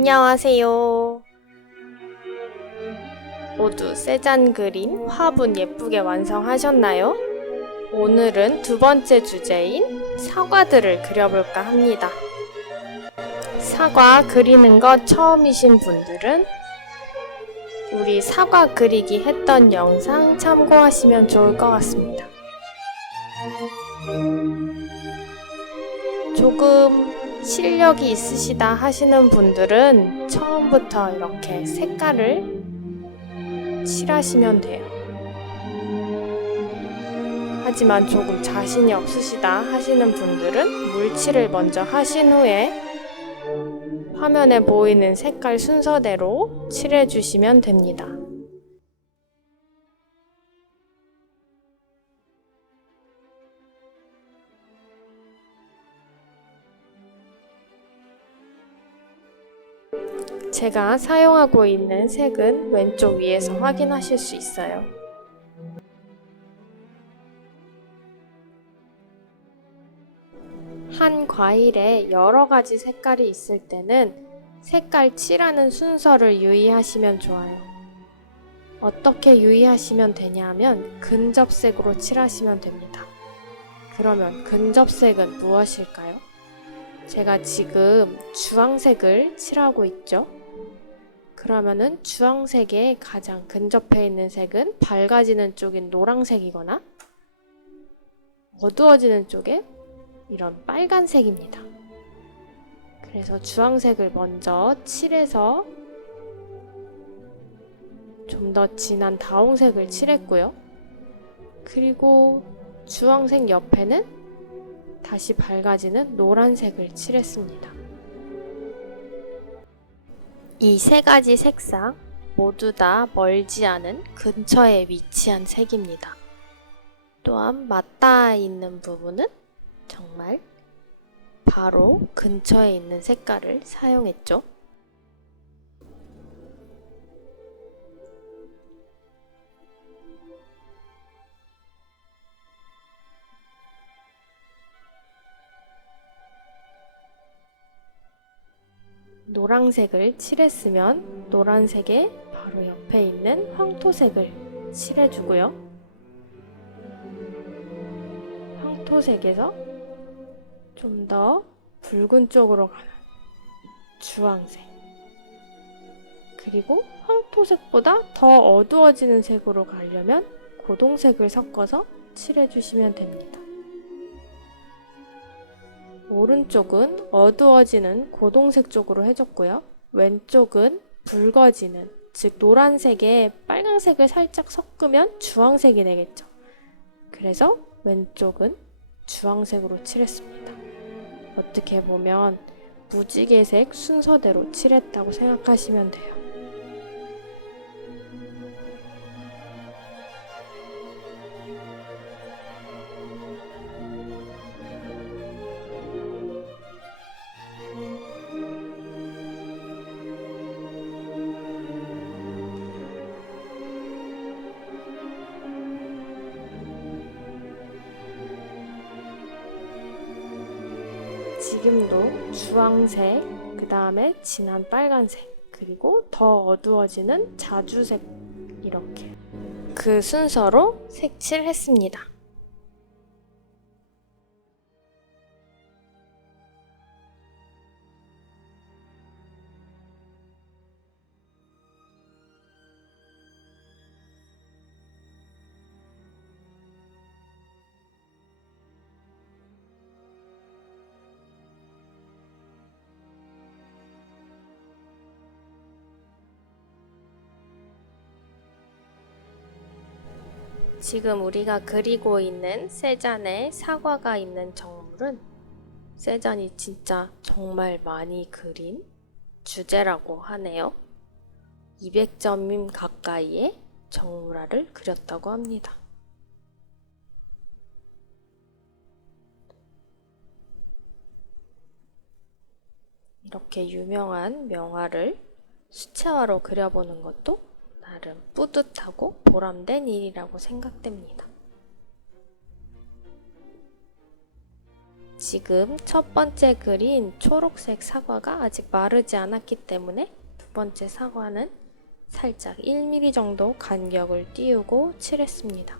안녕하세요. 모두 세잔 그린 화분 예쁘게 완성하셨나요? 오늘은 두 번째 주제인 사과들을 그려볼까 합니다. 사과 그리는 거 처음이신 분들은 우리 사과 그리기 했던 영상 참고하시면 좋을 것 같습니다. 조금 실력이 있으시다 하시는 분들은 처음부터 이렇게 색깔을 칠하시면 돼요. 하지만 조금 자신이 없으시다 하시는 분들은 물칠을 먼저 하신 후에 화면에 보이는 색깔 순서대로 칠해주시면 됩니다. 제가 사용하고 있는 색은 왼쪽 위에서 확인하실 수 있어요. 한 과일에 여러 가지 색깔이 있을 때는 색깔 칠하는 순서를 유의하시면 좋아요. 어떻게 유의하시면 되냐면 근접색으로 칠하시면 됩니다. 그러면 근접색은 무엇일까요? 제가 지금 주황색을 칠하고 있죠? 그러면은 주황색에 가장 근접해 있는 색은 밝아지는 쪽인 노란색이거나 어두워지는 쪽에 이런 빨간색입니다. 그래서 주황색을 먼저 칠해서 좀 더 진한 다홍색을 칠했고요. 그리고 주황색 옆에는 다시 밝아지는 노란색을 칠했습니다. 이 세 가지 색상 모두 다 멀지 않은 근처에 위치한 색입니다. 또한 맞닿아 있는 부분은 정말 바로 근처에 있는 색깔을 사용했죠. 노란색을 칠했으면 노란색에 바로 옆에 있는 황토색을 칠해주고요. 황토색에서 좀 더 붉은 쪽으로 가는 주황색, 그리고 황토색보다 더 어두워지는 색으로 가려면 고동색을 섞어서 칠해주시면 됩니다. 오른쪽은 어두워지는 고동색 쪽으로 해줬고요. 왼쪽은 붉어지는, 즉 노란색에 빨간색을 살짝 섞으면 주황색이 되겠죠. 그래서 왼쪽은 주황색으로 칠했습니다. 어떻게 보면 무지개색 순서대로 칠했다고 생각하시면 돼요. 지금도 주황색, 그 다음에 진한 빨간색, 그리고 더 어두워지는 자주색, 이렇게 그 순서로 색칠했습니다. 지금 우리가 그리고 있는 세잔에 사과가 있는 정물은 세잔이 진짜 정말 많이 그린 주제라고 하네요. 200점 가까이의 정물화를 그렸다고 합니다. 이렇게 유명한 명화를 수채화로 그려보는 것도 나름 뿌듯하고 보람된 일이라고 생각됩니다. 지금 첫 번째 그린 초록색 사과가 아직 마르지 않았기 때문에 두 번째 사과는 살짝 1mm 정도 간격을 띄우고 칠했습니다.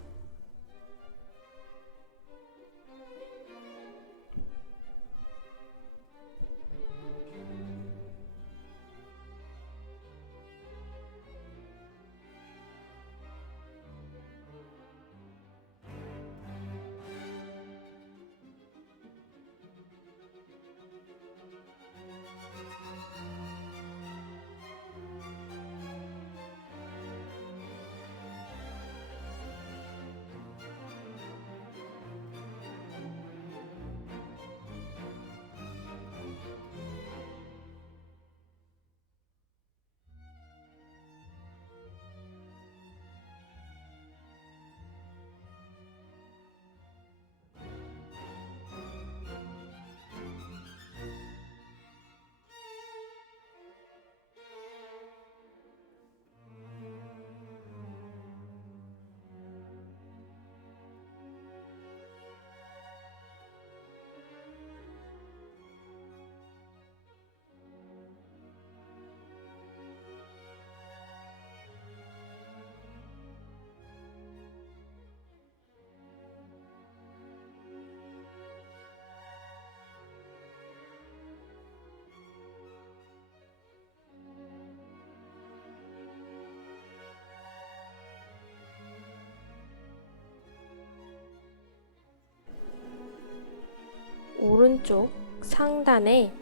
오른쪽 상단에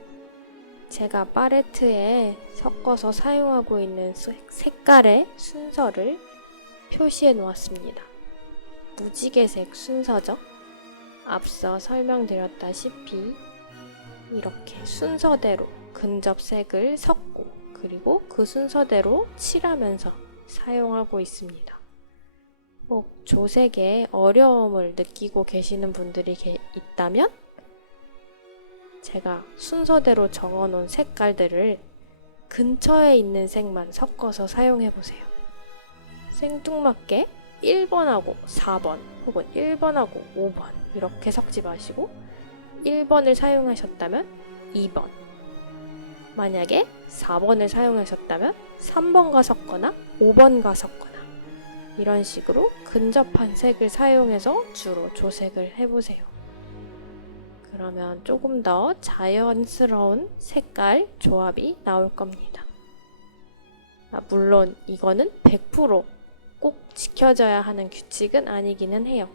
제가 팔레트에 섞어서 사용하고 있는 색깔의 순서를 표시해 놓았습니다. 무지개색 순서죠. 앞서 설명드렸다시피 이렇게 순서대로 근접색을 섞고 그리고 그 순서대로 칠하면서 사용하고 있습니다. 꼭 조색에 어려움을 느끼고 계시는 분들이 있다면 제가 순서대로 적어놓은 색깔들을 근처에 있는 색만 섞어서 사용해보세요. 생뚱맞게 1번하고 4번 혹은 1번하고 5번 이렇게 섞지 마시고 1번을 사용하셨다면 2번, 만약에 4번을 사용하셨다면 3번과 섞거나 5번과 섞거나 이런 식으로 근접한 색을 사용해서 주로 조색을 해보세요. 그러면 조금 더 자연스러운 색깔 조합이 나올 겁니다. 물론 이거는 100%꼭 지켜져야 하는 규칙은 아니기는 해요.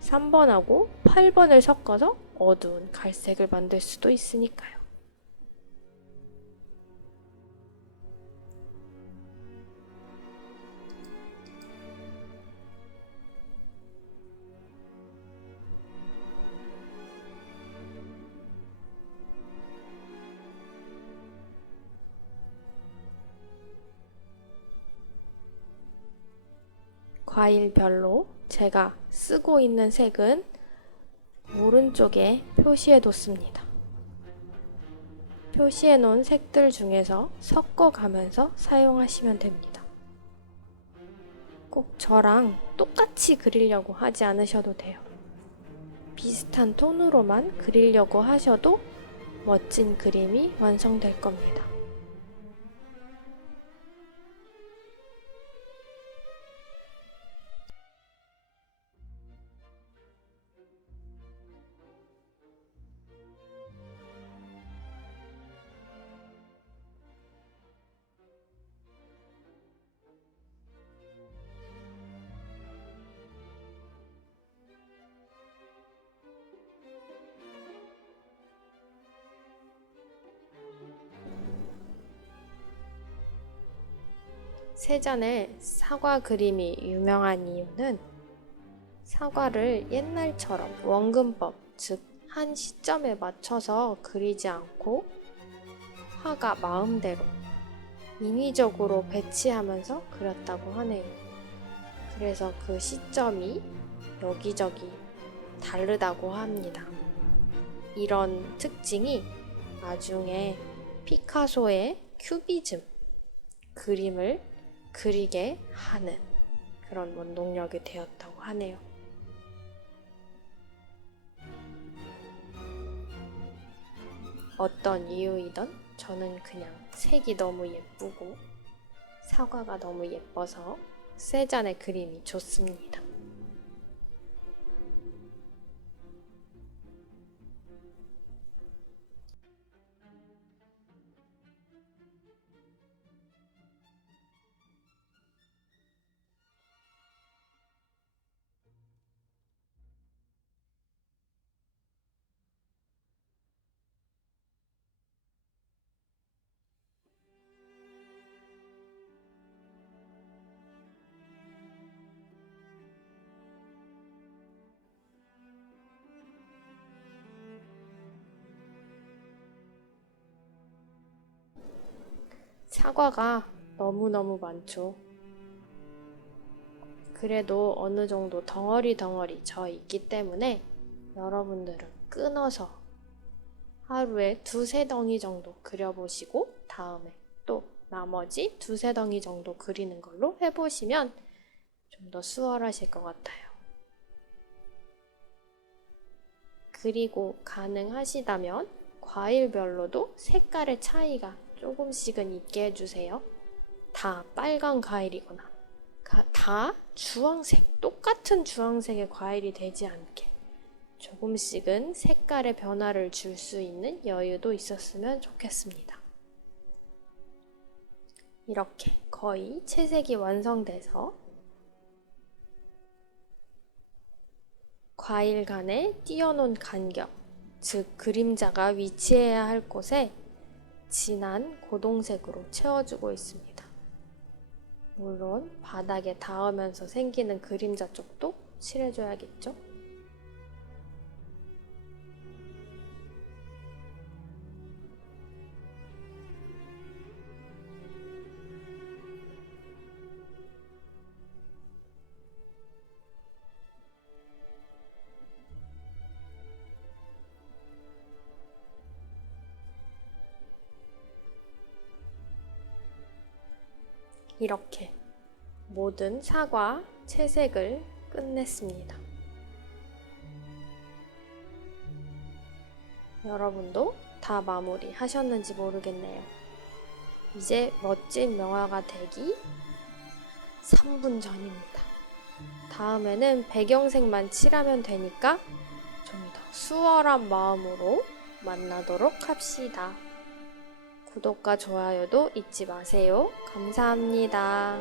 3번하고 8번을 섞어서 어두운 갈색을 만들 수도 있으니까요. 과일별로 제가 쓰고 있는 색은 오른쪽에 표시해 뒀습니다. 표시해 놓은 색들 중에서 섞어가면서 사용하시면 됩니다. 꼭 저랑 똑같이 그리려고 하지 않으셔도 돼요. 비슷한 톤으로만 그리려고 하셔도 멋진 그림이 완성될 겁니다. 세잔의 사과 그림이 유명한 이유는 사과를 옛날처럼 원근법, 즉 한 시점에 맞춰서 그리지 않고 화가 마음대로 인위적으로 배치하면서 그렸다고 하네요. 그래서 그 시점이 여기저기 다르다고 합니다. 이런 특징이 나중에 피카소의 큐비즘 그림을 그리게 하는 그런 원동력이 되었다고 하네요. 어떤 이유이던 저는 그냥 색이 너무 예쁘고 사과가 너무 예뻐서 세잔의 그림이 좋습니다. 사과가 너무너무 많죠. 그래도 어느 정도 덩어리 져 있기 때문에 여러분들은 끊어서 하루에 두세 덩이 정도 그려보시고 다음에 또 나머지 두세 덩이 정도 그리는 걸로 해보시면 좀 더 수월하실 것 같아요. 그리고 가능하시다면 과일별로도 색깔의 차이가 조금씩은 있게 해주세요. 다 빨간 과일이거나 다 주황색, 똑같은 주황색의 과일이 되지 않게 조금씩은 색깔의 변화를 줄 수 있는 여유도 있었으면 좋겠습니다. 이렇게 거의 채색이 완성돼서 과일 간에 띄어놓은 간격, 즉 그림자가 위치해야 할 곳에 진한 고동색으로 채워주고 있습니다. 물론 바닥에 닿으면서 생기는 그림자 쪽도 칠해줘야겠죠? 이렇게 모든 사과 채색을 끝냈습니다. 여러분도 다 마무리 하셨는지 모르겠네요. 이제 멋진 명화가 되기 3분 전입니다. 다음에는 배경색만 칠하면 되니까 좀 더 수월한 마음으로 만나도록 합시다. 구독과 좋아요도 잊지 마세요. 감사합니다.